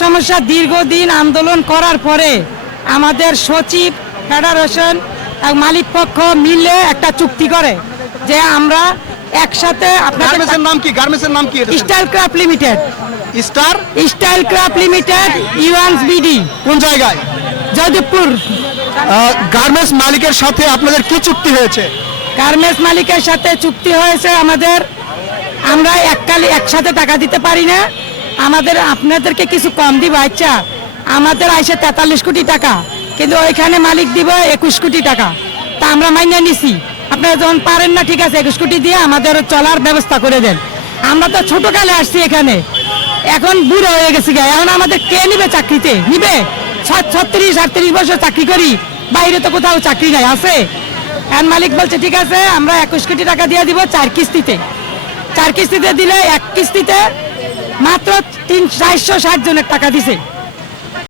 সমস্যা দীর্ঘদিন আন্দোলন করার পরে আমাদের সচিব ফেডারেশন এবং মালিক পক্ষ মিলে একটা চুক্তি করে যে আমরা একসাথে আপনাদের নাম কি? গার্মেন্টসের নাম কি style craft limited star style craft limited ইউএনস BD কোন জায়গায়? জয়দেবপুর গার্মেন্টস মালিকের সাথে আপনাদের কি চুক্তি হয়েছে? গার্মেন্টস মালিকের সাথে চুক্তি হয়েছে আমাদের। আমরা এককালে একসাথে টাকা দিতে পারি না। আমাদের, আপনাদেরকে কিছু কম দিব আচ্ছা। আমাদের আইসে তেতাল্লিশ কোটি টাকা, কিন্তু ওইখানে মালিক দিব একুশ কোটি টাকা। তা আমরা মাইনে নিছি। আপনারা যখন পারেন না, ঠিক আছে, একুশ কোটি দিয়ে আমাদের চলার ব্যবস্থা করে দেন। আমরা তো ছোট কালে আসছি এখানে। এখন বুড়ো হয়ে গেছি গা। এখন আমাদের কে নিবে চাকরিতে? নিবে? ছত্রিশ, আটত্রিশ বছর চাকরি করি। বাইরে তো কোথাও চাকরি নাই, আছে? এখন মালিক বলছে, ঠিক আছে, আমরা একুশ কোটি টাকা দিয়ে দিব চার কিস্তিতে। চার কিস্তিতে দিলে এক কিস্তিতে মাত্র তিন চারশো ষাট জনের টাকা দিছে।